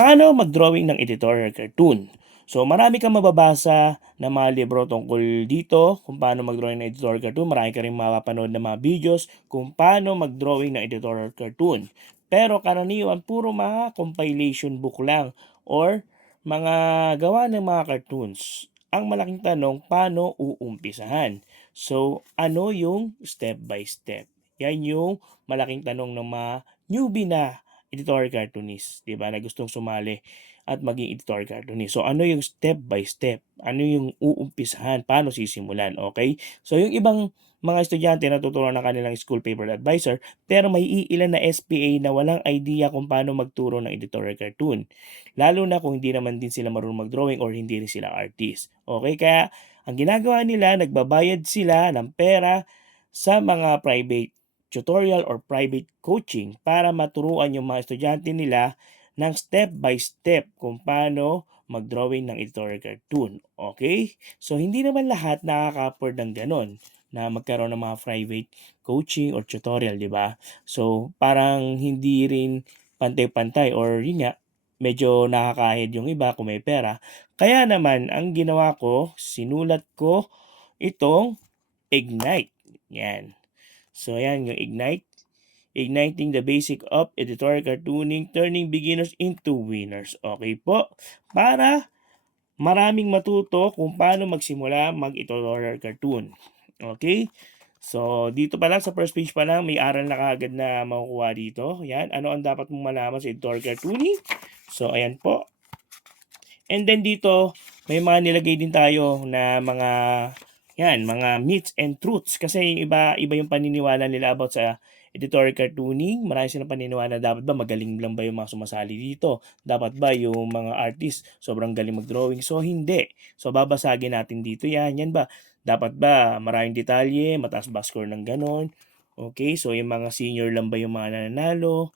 Paano mag-drawing ng editorial cartoon? So marami kang mababasa na mga libro tungkol dito kung paano mag-drawing ng editorial cartoon. Marami ka rin mapapanood ng mga videos kung paano mag-drawing ng editorial cartoon. Pero karaniwan puro mga compilation book lang or mga gawa ng mga cartoons. Ang malaking tanong, paano uumpisahan? So ano yung step by step? Yan yung malaking tanong ng mga newbie na editorial cartoonist, 'di ba, na gustong sumali at maging editorial cartoonist. So ano yung step by step? Ano yung uumpisahan? Paano sisimulan? Okay? So yung ibang mga estudyante natuturuan ng kanilang school paper advisor pero may iilan na SPA na walang idea kung paano magturo ng editorial cartoon. Lalo na kung hindi naman din sila marunong mag-drawing or hindi rin sila artist. Okay? Kaya ang ginagawa nila, nagbabayad sila ng pera sa mga private tutorial or private coaching para maturuan yung mga estudyante nila ng step by step kung paano mag-drawing ng editorial cartoon. Okay? So, hindi naman lahat nakaka-afford ng ganon na magkaroon ng mga private coaching or tutorial, di ba? So, parang hindi rin pantay-pantay or yun nga, medyo nakakahid yung iba kung may pera. Kaya naman, ang ginawa ko, sinulat ko itong Ignite. Yan. So, ayan yung Ignite. Igniting the basic of editorial cartooning, turning beginners into winners. Okay po? Para maraming matuto kung paano magsimula mag-editorial cartoon. Okay? So, dito pa lang sa first page pa lang, may aral na kaagad na makukuha dito. Yan. Ano ang dapat mong malaman sa editorial cartooning? So, ayan po. And then dito, may mga nilagay din tayo na mga myths and truths. Kasi yung iba yung paniniwala nila about sa editorial cartooning. Marami silang paniniwala, dapat ba magaling lang ba yung mga sumasali dito? Dapat ba yung mga artist sobrang galing mag-drawing? So, hindi. So, babasagin natin dito yan. Yan ba? Dapat ba maraming detalye? Mataas ba score ng ganon? Okay, so yung mga senior lang ba yung mga nananalo?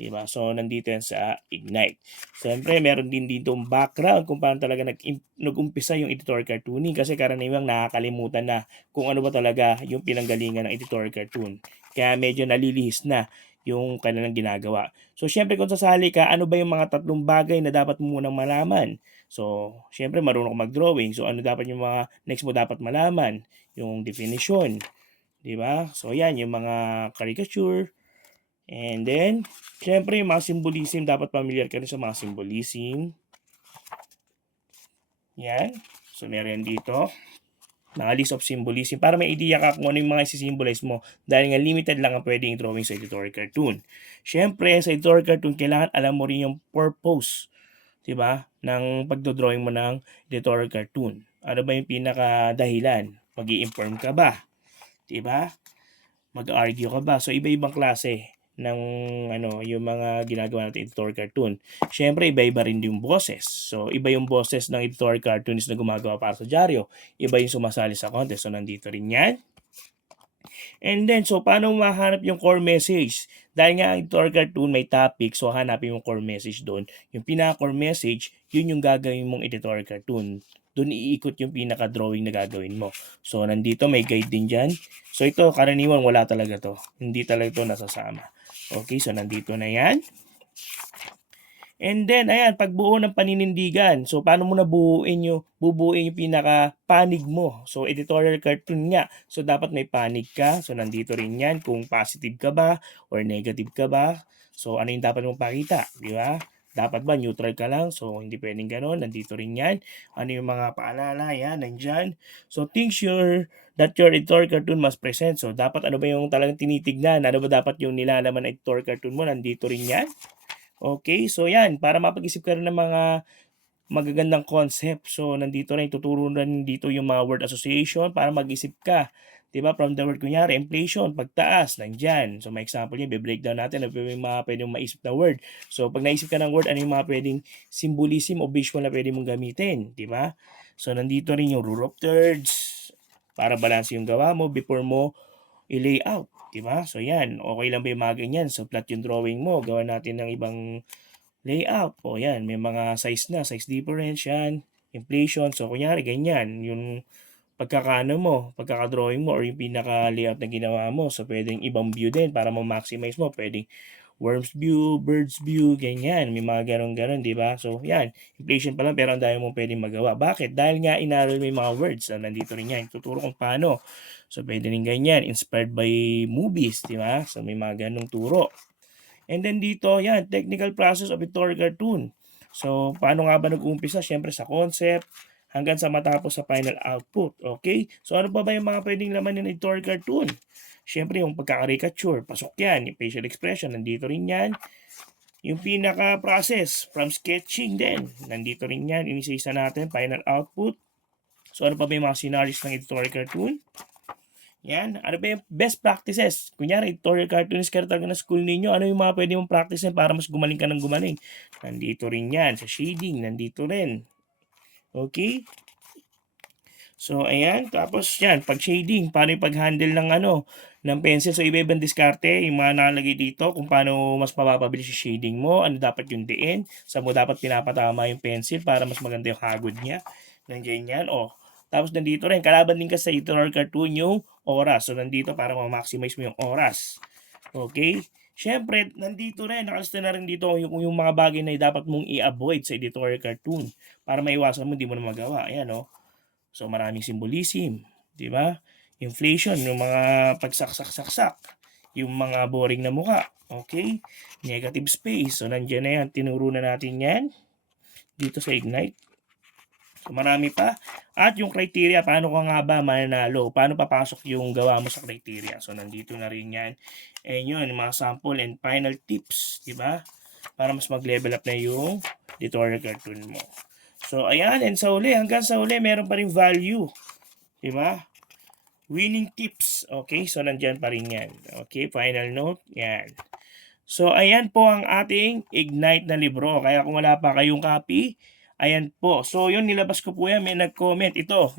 Diba? So, nandito yan sa Ignite. Siyempre, meron din dito background kung paano talaga nag-umpisa yung editorial cartooning kasi karaniwang nakakalimutan na kung ano ba talaga yung pinanggalingan ng editorial cartoon. Kaya medyo nalilihis na yung kanilang ginagawa. So, syempre kung sasali ka, ano ba yung mga tatlong bagay na dapat mo munang malaman? So, syempre marunong ka mag-drawing. So, ano dapat yung mga next mo dapat malaman? Yung definition. Diba? So, yan, yung mga caricature. And then, syempre, yung mga symbolism, dapat familiar ka rin sa mga symbolism. Yan. So, meron dito. Mga list of symbolism para may idea ka kung ano yung mga isi-symbolize mo dahil nga limited lang ang pwedeng drawing sa editorial cartoon. Syempre, sa editorial cartoon, kailangan alam mo rin yung purpose, diba, ng pagdodrawing mo ng editorial cartoon. Ano ba yung pinaka dahilan? Mag-i-inform ka ba? Diba? Mag-argue ka ba? So, iba-ibang klase ng yung mga ginagawa natin editorial cartoon. Syempre, iba-iba rin yung boses. So, iba yung boses ng editorial cartoonist na gumagawa para sa dyaryo. Iba yung sumasali sa contest. So, nandito rin yan. And then, so, paano mahanap yung core message? Dahil nga ang editorial cartoon may topic, so hanapin yung core message doon. Yung pinaka-core message, yun yung gagawin mong editorial cartoon. Doon iikot yung pinaka-drawing na gagawin mo. So, nandito may guide din dyan. So, ito, karaniwan wala talaga to. Hindi talaga to nasasama. Okay, so nandito na yan. And then, ayan, pagbuo ng paninindigan. So, paano mo bubuuin yung pinaka-panig mo? So, editorial cartoon nga. So, dapat may panig ka. So, nandito rin yan kung positive ka ba or negative ka ba. So, ano yung dapat mong pakita? Di ba? Dapat ba neutral ka lang? So, hindi pwedeng ganon. Nandito rin yan. Ano yung mga paalala? Yan, nandyan. So, think sure that your editorial cartoon must present. So, dapat ano ba yung talagang tinitignan? Ano ba dapat yung nilalaman ng editorial cartoon mo? Nandito rin yan. Okay, so yan, para mapag-isip ka rin ng mga magagandang concept. So, nandito rin, tuturo rin dito yung mga word association para mag-isip ka. Diba? From the word, kunyari, inflation, pagtaas, nandyan. So, may example niya, i-breakdown natin ano yung mga pwedeng maisip na word. So, pag naisip ka ng word, ano yung mga pwedeng symbolism o visual na pwede mong gamitin. Diba? So, nandito rin yung rule of thirds para balance yung gawa mo before mo i-layout. Diba? So, yan. Okay lang ba yung mga ganyan? So, flat yung drawing mo. Gawa natin ng ibang layout. O, yan. May mga size na. Size difference yan. Inflation. So, kunyari, ganyan. Yung pagkakano mo, pagkakadrawing mo, or yung pinaka-layout na ginawa mo. So, pwedeng ibang view din para ma-maximize mo. Pwedeng worms view, birds view, ganyan. May mga ganon-ganon, di ba? So, yan. Inflation pa lang pero ang dami mong pwedeng magawa. Bakit? Dahil nga inaral mo yung mga words. So, nandito rin yan. Tuturo kung paano. So, pwede rin ganyan. Inspired by movies, di ba? So, may mga ganong turo. And then dito, yan, technical process of editorial cartoon. So, paano nga ba nag-uumpisa? Siyempre sa concept, hanggang sa matapos sa final output. Okay? So, ano pa ba yung mga pwedeng laman ng editorial cartoon? Siyempre, yung pagkaka-caricature, pasok yan. Yung facial expression, nandito rin yan. Yung pinaka-process, from sketching din, nandito rin yan. Inisa-isa natin, final output. So, ano pa ba yung mga scenarios ng editorial cartoon? Yan. Ano ba yung best practices? Kunyari, editorial cartoonist ka talaga na school ninyo. Ano yung mga pwede mong practice para mas gumaling ka ng gumaling? Nandito rin yan. Sa shading, nandito rin. Okay? So, ayan. Tapos, yan. Pag shading, paano yung pag-handle ng ng pencil. So, iba-ibang diskarte. Yung mga nakalagay dito, kung paano mas mapapabilis yung shading mo. Ano dapat yung diin. Saan mo dapat pinapatama yung pencil para mas maganda yung hagod niya. Nandiyan yan. Tapos, nandito rin. Kalaban din ka sa editorial cartoon yung oras. So, nandito para ma-maximize mo yung oras. Okay? Siyempre, nandito rin, nakalista na rin dito yung mga bagay na dapat mong i-avoid sa editorial cartoon para maiwasan mo, hindi mo na magawa. Ayan, So, maraming symbolism, di ba? Inflation, yung mga pagsaksak-saksak, yung mga boring na muka, okay? Negative space, so nandiyan na yan, tinuro na natin yan dito sa Ignite. So, marami pa. At yung criteria, paano ka nga ba mananalo? Paano papasok yung gawa mo sa criteria? So, nandito na rin yan. And yun, yung mga sample and final tips, di ba? Para mas mag-level up na yung editorial cartoon mo. So, ayan. And sa uli, hanggang sa uli, meron pa rin value. Di ba? Winning tips. Okay, so nandyan pa rin yan. Okay, final note. Yan. So, ayan po ang ating Ignite na libro. Kaya kung wala pa kayong copy, ayan po. So, yun, nilabas ko po yan. May nag-comment. Ito,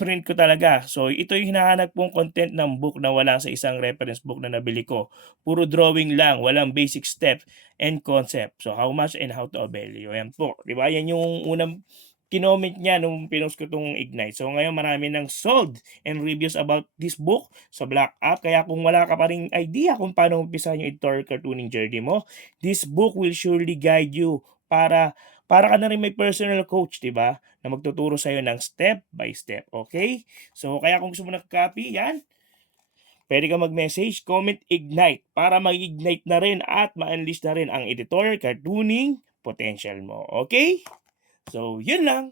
print ko talaga. So, ito yung hinahanap pong content ng book na wala sa isang reference book na nabili ko. Puro drawing lang. Walang basic step and concept. So, how much and how to avail you. Ayan po. Diba? Yan yung unang kinoment niya nung pinost ko itong Ignite. So, ngayon marami nang sold and reviews about this book sa Black App. Kaya kung wala ka pa rin idea kung paano umpisahan yung editorial cartooning journey mo, this book will surely guide you para ka na rin may personal coach, di ba? Na magtuturo sa'yo ng step by step. Okay? So, kaya kung gusto mo copy, yan. Pwede ka mag-message, comment Ignite para mag-ignite na rin at ma-unleash na rin ang editorial cartooning potential mo. Okay? So, yun lang.